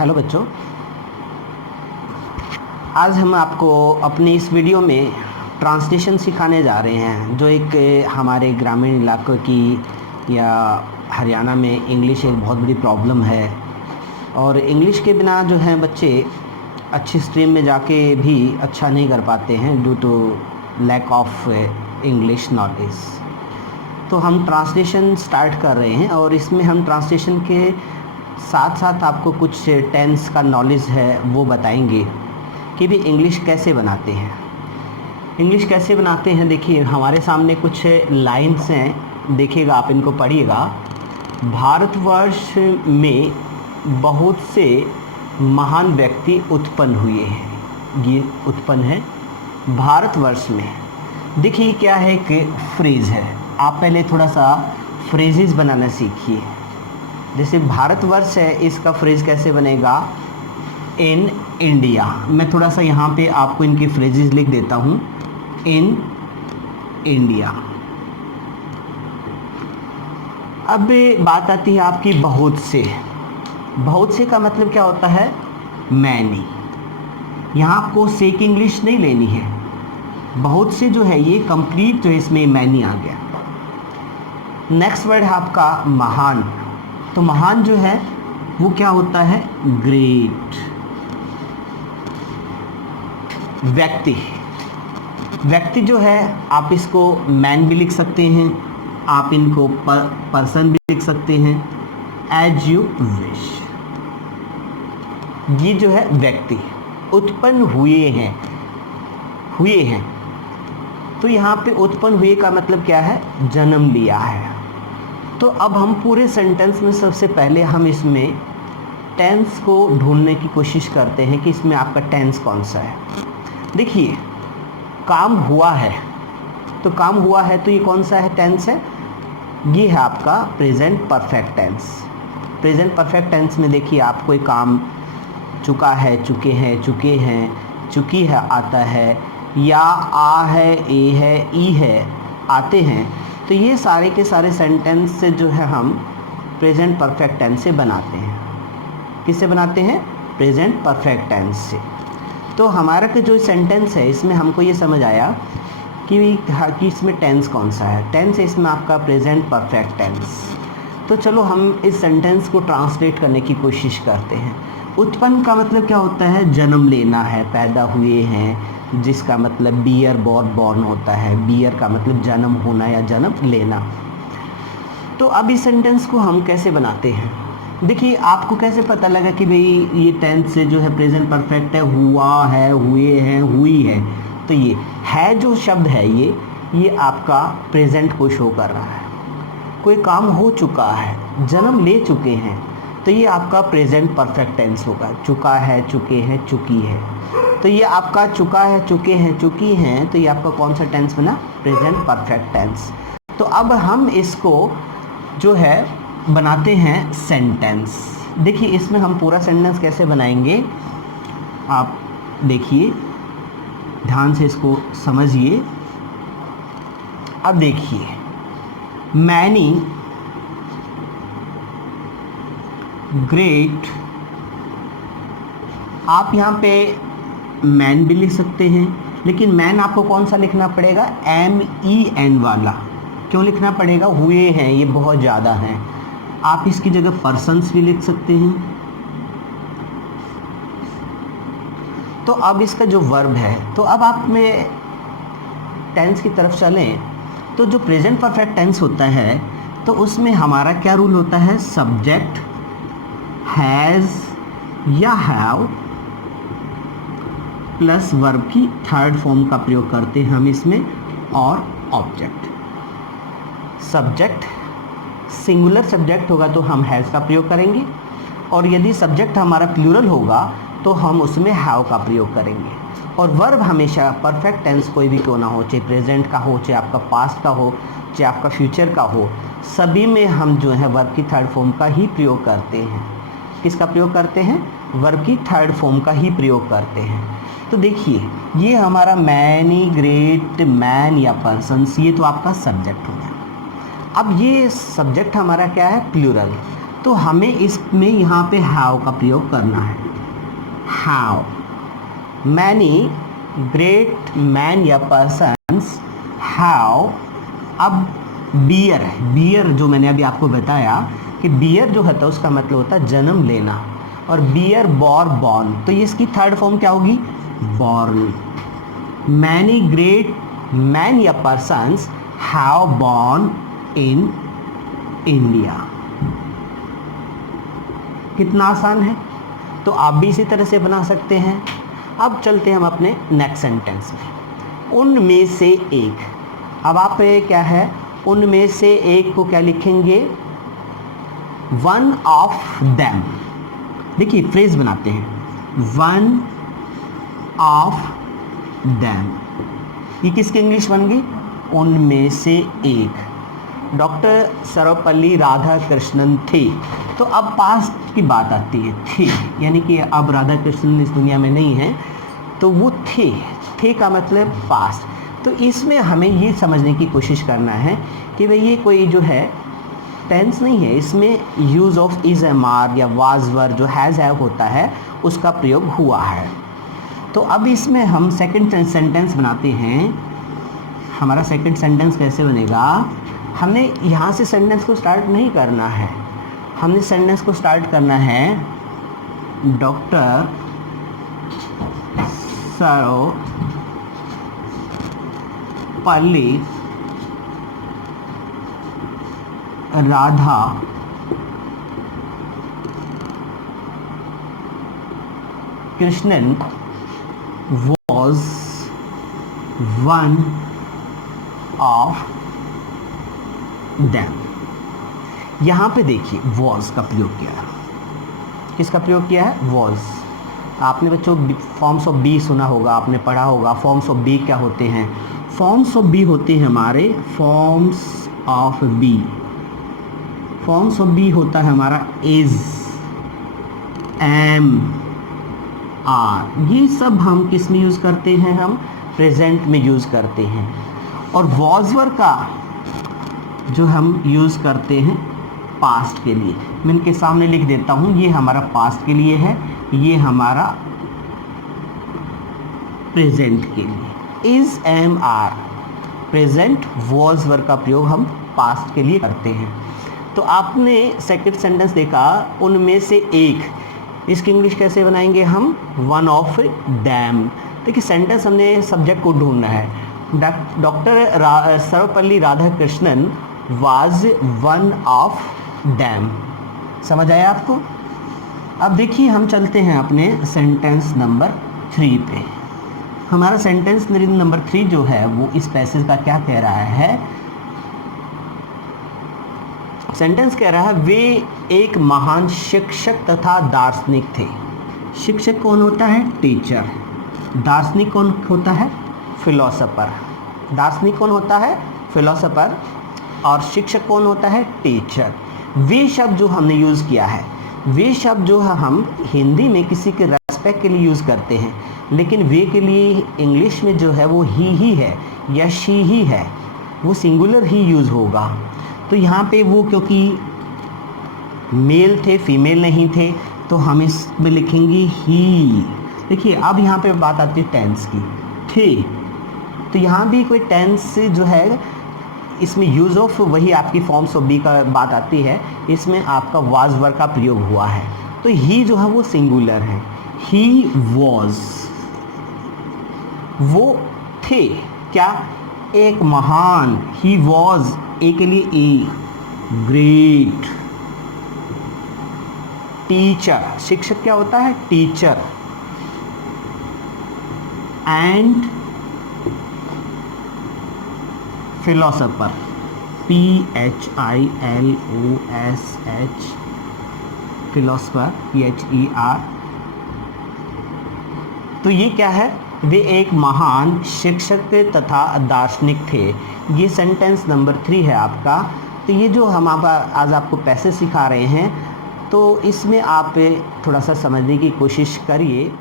Hello बच्चों, आज हम आपको अपनी इस वीडियो में ट्रांसलेशन सिखाने जा रहे हैं। जो एक हमारे ग्रामीण इलाकों की या हरियाणा में इंग्लिश एक बहुत बड़ी प्रॉब्लम है और इंग्लिश के बिना जो है बच्चे अच्छी स्ट्रीम में जाके भी अच्छा नहीं कर पाते हैं due to lack of English knowledge. तो हम ट्रांसलेशन स्टार्ट कर रहे हैं और इसमें हम ट्रांसलेशन के साथ साथ आपको कुछ टेंस का नॉलेज है वो बताएंगे कि भी इंग्लिश कैसे बनाते हैं। इंग्लिश कैसे बनाते हैं, देखिए हमारे सामने कुछ लाइन्स हैं, देखिएगा आप इनको पढ़िएगा। भारतवर्ष में बहुत से महान व्यक्ति उत्पन्न हुए हैं, ये उत्पन्न है भारतवर्ष में। देखिए क्या है कि फ्रेज़ है, आप पहले थोड़ा सा फ्रेजेस बनाना सीखिए। जैसे भारतवर्ष है, इसका फ्रेज़ कैसे बनेगा, इन इंडिया। मैं थोड़ा सा यहाँ पे आपको इनकी फ्रेजेस लिख देता हूँ, इन इंडिया। अब बात आती है आपकी बहुत से। बहुत से का मतलब क्या होता है, मैनी। यहाँ आपको से की इंग्लिश नहीं लेनी है, बहुत से जो है ये कंप्लीट जो है इसमें मैनी आ गया। नेक्स्ट वर्ड है आपका महान। तो महान जो है वो क्या होता है, ग्रेट। व्यक्ति, व्यक्ति जो है आप इसको मैन भी लिख सकते हैं, आप इनको पर्सन भी लिख सकते हैं, एज यू विश। ये जो है व्यक्ति उत्पन्न हुए हैं, हुए हैं। तो यहाँ पे उत्पन्न हुए का मतलब क्या है, जन्म लिया है। तो अब हम पूरे सेंटेंस में सबसे पहले हम इसमें टेंस को ढूंढने की कोशिश करते हैं कि इसमें आपका टेंस कौन सा है। देखिए काम हुआ है, तो काम हुआ है तो ये कौन सा है, टेंस है, ये है आपका present perfect tense. Present perfect tense में देखिए आप कोई काम चुका है, चुके हैं, चुके हैं, चुकी है आता है, या आ है, ए है, ई है, आते हैं। तो ये सारे के सारे सेंटेंस से जो है हम प्रेजेंट परफेक्ट टेंस से बनाते हैं। किससे बनाते हैं, प्रेजेंट परफेक्ट टेंस से। तो हमारा का जो सेंटेंस है इसमें हमको ये समझ आया कि इसमें टेंस कौन सा है। टेंस है इसमें आपका प्रेजेंट परफेक्ट टेंस। तो चलो हम इस सेंटेंस को ट्रांसलेट करने की कोशिश करते हैं। उत्पन्न का मतलब क्या होता है, जन्म लेना है, पैदा हुए हैं, जिसका मतलब बियर बॉर्न होता है। बियर का मतलब जन्म होना या जन्म लेना। तो अब इस सेंटेंस को हम कैसे बनाते हैं, देखिए आपको कैसे पता लगा कि भाई ये टेंस से जो है प्रेजेंट परफेक्ट है, हुआ है, हुए हैं, हुई है। तो ये है जो शब्द है ये आपका प्रेजेंट को शो कर रहा है। कोई काम हो चुका है, जन्म ले चुके हैं, तो ये आपका प्रेजेंट परफेक्ट टेंस होगा। चुका है, चुके हैं, चुकी है। तो ये आपका चुका है, चुके हैं, चुकी हैं, तो ये आपका कौन सा टेंस बना, प्रेजेंट परफेक्ट टेंस। तो अब हम इसको जो है बनाते हैं सेंटेंस। देखिए इसमें हम पूरा सेंटेंस कैसे बनाएंगे, आप देखिए ध्यान से इसको समझिए। अब देखिए मैनी ग्रेट, आप यहाँ पे मैन भी लिख सकते हैं, लेकिन मैन आपको कौन सा लिखना पड़ेगा, MEN वाला। क्यों लिखना पड़ेगा, हुए हैं ये बहुत ज़्यादा हैं। आप इसकी जगह पर्सन्स भी लिख सकते हैं। तो अब इसका जो वर्ब है, तो अब आप में टेंस की तरफ चलें तो जो प्रेजेंट परफेक्ट टेंस होता है तो उसमें हमारा क्या रूल होता है, सब्जेक्ट हैज़ या हैव प्लस वर्ब की थर्ड फॉर्म का प्रयोग करते हैं हम इसमें, और ऑब्जेक्ट। सब्जेक्ट सिंगुलर सब्जेक्ट होगा तो हम हैज़ का प्रयोग करेंगे, और यदि सब्जेक्ट हमारा प्लूरल होगा तो हम उसमें हैव का प्रयोग करेंगे। और वर्ब हमेशा परफेक्ट टेंस कोई भी क्यों ना हो, चाहे प्रेजेंट का हो, चाहे आपका पास्ट का हो, चाहे आपका फ्यूचर का हो, सभी में हम जो है वर्ब की थर्ड फॉर्म का ही प्रयोग करते हैं। किसका प्रयोग करते हैं, वर्ब की थर्ड फॉर्म का ही प्रयोग करते हैं। तो देखिए ये हमारा मैनी ग्रेट मैन या पर्सन्स, ये तो आपका सब्जेक्ट हो गया। अब ये सब्जेक्ट हमारा क्या है, प्लूरल। तो हमें इसमें यहाँ पे हैव का प्रयोग करना है। हैव, मैनी ग्रेट मैन या पर्सन्स हैव। अब बियर है, बियर जो मैंने अभी आपको बताया कि बियर जो होता है उसका मतलब होता है जन्म लेना, और बियर बॉर बॉर्न, तो ये इसकी थर्ड फॉर्म क्या होगी? बॉर्न। मैनी ग्रेट मैन या persons have born in India. कितना आसान है, तो आप भी इसी तरह से बना सकते हैं। अब चलते हैं हम अपने नेक्स्ट सेंटेंस में। उनमें से एक, अब आप क्या है, उनमें से एक को क्या लिखेंगे? One of them. देखिए फ्रेज बनाते हैं, वन ऑफ देम, ये किसकी इंग्लिश बन गई? उनमें से एक। डॉक्टर सर्वपल्ली राधाकृष्णन थे, तो अब पास्ट की बात आती है, थे, यानी कि अब राधाकृष्णन इस दुनिया में नहीं है, तो वो थे का मतलब पास्ट। तो इसमें हमें ये समझने की कोशिश करना है कि भाई ये कोई जो है टेंस नहीं है, इसमें use of is am are या वाज वर जो हैज़ हैव होता है उसका प्रयोग हुआ है। तो अब इसमें हम सेकंड सेंटेंस बनाते हैं। हमारा सेकंड सेंटेंस कैसे बनेगा? हमने यहाँ से सेंटेंस को स्टार्ट नहीं करना है, हमने सेंटेंस को स्टार्ट करना है doctor Sarvepalli Radha Krishnan was one of them। यहाँ पे देखिए was का प्रयोग किया है, किसका प्रयोग किया है? was। आपने बच्चों फॉर्म्स ऑफ बी सुना होगा, आपने पढ़ा होगा। फॉर्म्स ऑफ बी क्या होते हैं? फॉर्म्स ऑफ बी होते हैं हमारे forms of be. Forms of be होता है हमारा इज, एम, आर। ये सब हम किस में यूज़ करते हैं? हम प्रेजेंट में यूज़ करते हैं। और वॉज वर का जो हम यूज़ करते हैं पास्ट के लिए। मैं इनके सामने लिख देता हूँ, ये हमारा पास्ट के लिए है, ये हमारा प्रेजेंट के लिए। Is, am, are present, was were का प्रयोग हम पास्ट के लिए करते हैं। तो आपने सेकंड सेंटेंस देखा, उनमें से एक, इसकी इंग्लिश कैसे बनाएंगे हम? One of dam. देखिए सेंटेंस हमने सब्जेक्ट को ढूंढना है। Doctor Sarvepalli Radhakrishnan was one of dam. समझ आया आपको? अब देखिए हम चलते हैं अपने सेंटेंस नंबर 3 पे। हमारा सेंटेंस नंबर 3 जो है वो इस पैसेज का क्या कह रहा है? सेंटेंस कह रहा है वे एक महान शिक्षक तथा दार्शनिक थे। शिक्षक कौन होता है? टीचर। दार्शनिक कौन होता है? फिलोसोफर। दार्शनिक कौन होता है? फिलोसोफर। और शिक्षक कौन होता है? टीचर। वे शब्द जो हमने यूज़ किया है, वे शब्द जो है हम हिंदी में किसी के रेस्पेक्ट के लिए यूज़ करते हैं, लेकिन वे के लिए इंग्लिश में जो है वो ही है या शी ही है, वो सिंगुलर ही यूज़ होगा। तो यहाँ पे वो क्योंकि मेल थे, फीमेल नहीं थे, तो हम इसमें लिखेंगे ही। देखिए अब यहाँ पे बात आती है टेंस की, थे, तो यहाँ भी कोई टेंस जो है इसमें यूज़ ऑफ वही आपकी फॉर्म्स ऑफ बी का बात आती है, इसमें आपका वाज वर का प्रयोग हुआ है। तो ही जो है वो सिंगुलर है, ही वॉज, वो थे क्या? एक महान, ही वॉज, ए के लिए ए, ग्रेट टीचर, शिक्षक क्या होता है? Teacher. And philosopher, PHILOSH, philosopher, PHER। तो ये क्या है? वे एक महान शिक्षक तथा दार्शनिक थे। ये सेंटेंस नंबर 3 है आपका। तो ये जो हम आज आपको पैसे सिखा रहे हैं, तो इसमें आप थोड़ा सा समझने की कोशिश करिए।